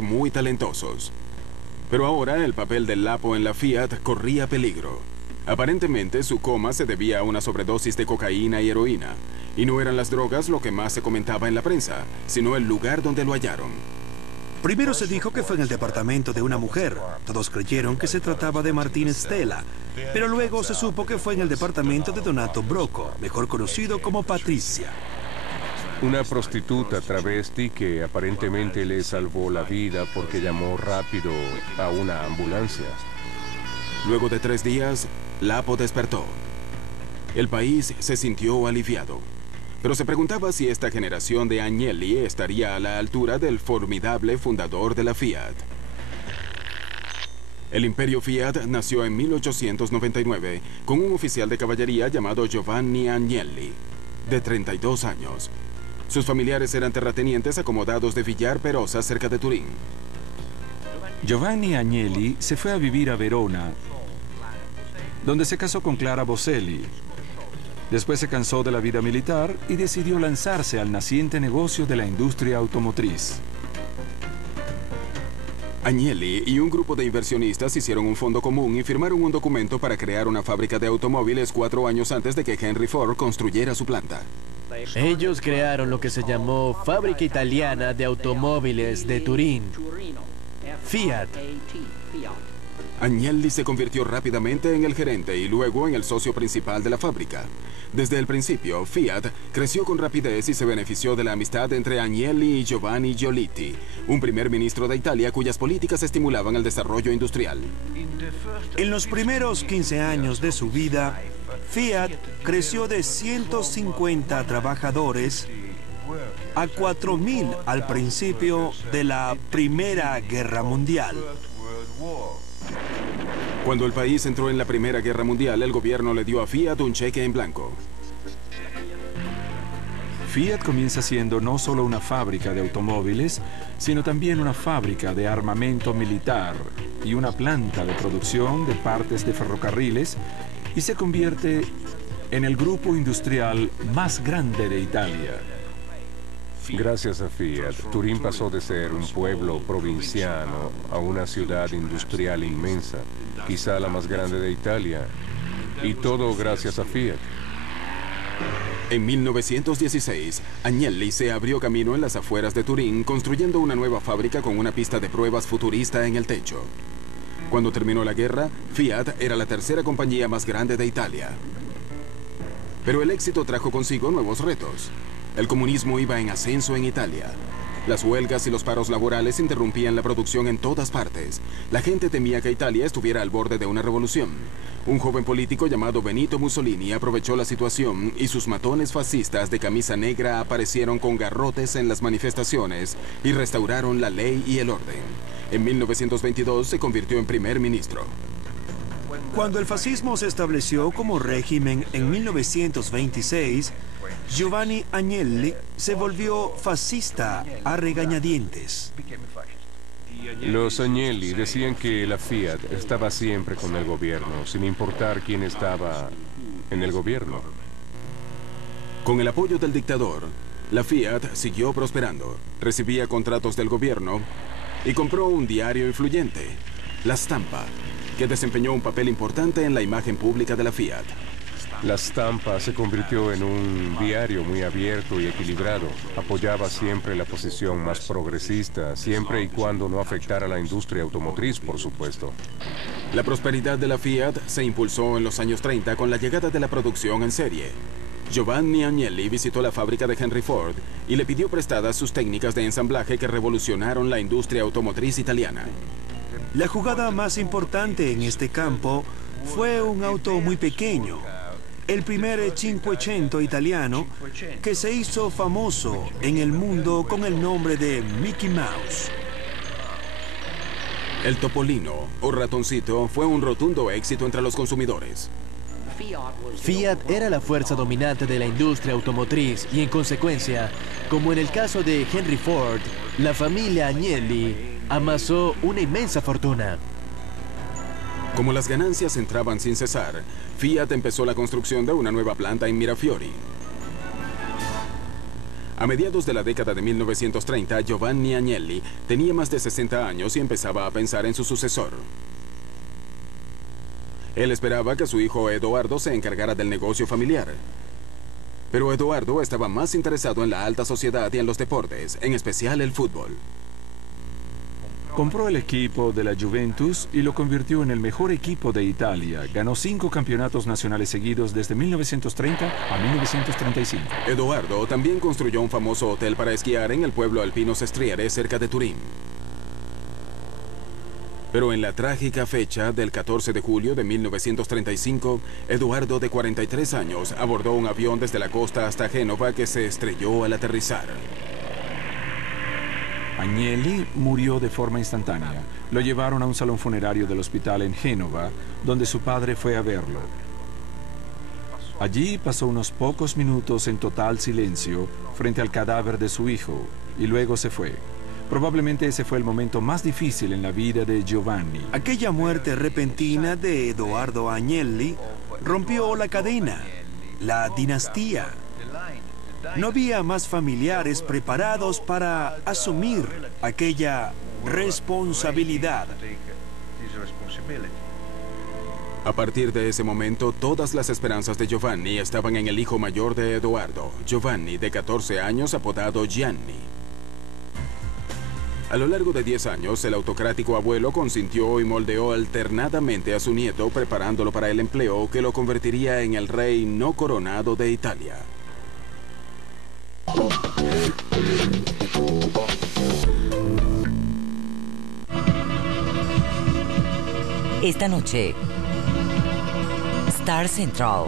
muy talentosos. Pero ahora el papel del Lapo en la Fiat corría peligro. Aparentemente su coma se debía a una sobredosis de cocaína y heroína. Y no eran las drogas lo que más se comentaba en la prensa, sino el lugar donde lo hallaron. Primero se dijo que fue en el departamento de una mujer. Todos creyeron que se trataba de Martín Stella. Pero luego se supo que fue en el departamento de Donato Brocco, mejor conocido como Patricia. Una prostituta travesti que aparentemente le salvó la vida porque llamó rápido a una ambulancia. Luego de 3 días, Lapo despertó. El país se sintió aliviado. Pero se preguntaba si esta generación de Agnelli estaría a la altura del formidable fundador de la Fiat. El imperio Fiat nació en 1899 con un oficial de caballería llamado Giovanni Agnelli, de 32 años. Sus familiares eran terratenientes acomodados de Villar Perosa, cerca de Turín. Giovanni Agnelli se fue a vivir a Verona, donde se casó con Clara Boselli. Después se cansó de la vida militar y decidió lanzarse al naciente negocio de la industria automotriz. Agnelli y un grupo de inversionistas hicieron un fondo común y firmaron un documento para crear una fábrica de automóviles 4 años antes de que Henry Ford construyera su planta. Ellos crearon lo que se llamó Fábrica Italiana de Automóviles de Turín, Fiat. Agnelli se convirtió rápidamente en el gerente y luego en el socio principal de la fábrica. Desde el principio, Fiat creció con rapidez y se benefició de la amistad entre Agnelli y Giovanni Giolitti, un primer ministro de Italia cuyas políticas estimulaban el desarrollo industrial. En los primeros 15 años de su vida, Fiat creció de 150 trabajadores a 4.000 al principio de la Primera Guerra Mundial. Cuando el país entró en la Primera Guerra Mundial, el gobierno le dio a Fiat un cheque en blanco. Fiat comienza siendo no solo una fábrica de automóviles, sino también una fábrica de armamento militar y una planta de producción de partes de ferrocarriles, y se convierte en el grupo industrial más grande de Italia. Gracias a Fiat, Turín pasó de ser un pueblo provinciano a una ciudad industrial inmensa, quizá la más grande de Italia, y todo gracias a Fiat. En 1916, Agnelli se abrió camino en las afueras de Turín, construyendo una nueva fábrica con una pista de pruebas futurista en el techo. Cuando terminó la guerra, Fiat era la tercera compañía más grande de Italia. Pero el éxito trajo consigo nuevos retos. El comunismo iba en ascenso en Italia. Las huelgas y los paros laborales interrumpían la producción en todas partes. La gente temía que Italia estuviera al borde de una revolución. Un joven político llamado Benito Mussolini aprovechó la situación y sus matones fascistas de camisa negra aparecieron con garrotes en las manifestaciones y restauraron la ley y el orden. En 1922 se convirtió en primer ministro. Cuando el fascismo se estableció como régimen en 1926, Giovanni Agnelli se volvió fascista a regañadientes. Los Agnelli decían que la Fiat estaba siempre con el gobierno, sin importar quién estaba en el gobierno. Con el apoyo del dictador, la Fiat siguió prosperando, recibía contratos del gobierno y compró un diario influyente, La Stampa, que desempeñó un papel importante en la imagen pública de la Fiat. La Stampa se convirtió en un diario muy abierto y equilibrado. Apoyaba siempre la posición más progresista, siempre y cuando no afectara a la industria automotriz, por supuesto. La prosperidad de la Fiat se impulsó en los años 30 con la llegada de la producción en serie. Giovanni Agnelli visitó la fábrica de Henry Ford y le pidió prestadas sus técnicas de ensamblaje que revolucionaron la industria automotriz italiana. La jugada más importante en este campo fue un auto muy pequeño, el primer Cinquecento italiano, que se hizo famoso en el mundo con el nombre de Mickey Mouse. El Topolino, o ratoncito, fue un rotundo éxito entre los consumidores. Fiat era la fuerza dominante de la industria automotriz y, en consecuencia, como en el caso de Henry Ford, la familia Agnelli amasó una inmensa fortuna. Como las ganancias entraban sin cesar, Fiat empezó la construcción de una nueva planta en Mirafiori. A mediados de la década de 1930, Giovanni Agnelli tenía más de 60 años y empezaba a pensar en su sucesor. Él esperaba que su hijo Edoardo se encargara del negocio familiar. Pero Edoardo estaba más interesado en la alta sociedad y en los deportes, en especial el fútbol. Compró el equipo de la Juventus y lo convirtió en el mejor equipo de Italia. Ganó 5 campeonatos nacionales seguidos desde 1930 a 1935. Edoardo también construyó un famoso hotel para esquiar en el pueblo alpino Sestriere, cerca de Turín. Pero en la trágica fecha del 14 de julio de 1935, Edoardo, de 43 años, abordó un avión desde la costa hasta Génova que se estrelló al aterrizar. Agnelli murió de forma instantánea. Lo llevaron a un salón funerario del hospital en Génova, donde su padre fue a verlo. Allí pasó unos pocos minutos en total silencio frente al cadáver de su hijo y luego se fue. Probablemente ese fue el momento más difícil en la vida de Giovanni. Aquella muerte repentina de Edoardo Agnelli rompió la cadena, la dinastía. No había más familiares preparados para asumir aquella responsabilidad. A partir de ese momento, todas las esperanzas de Giovanni estaban en el hijo mayor de Edoardo, Giovanni, de 14 años, apodado Gianni. A lo largo de 10 años, el autocrático abuelo consintió y moldeó alternadamente a su nieto, preparándolo para el empleo que lo convertiría en el rey no coronado de Italia. Esta noche, Star Central.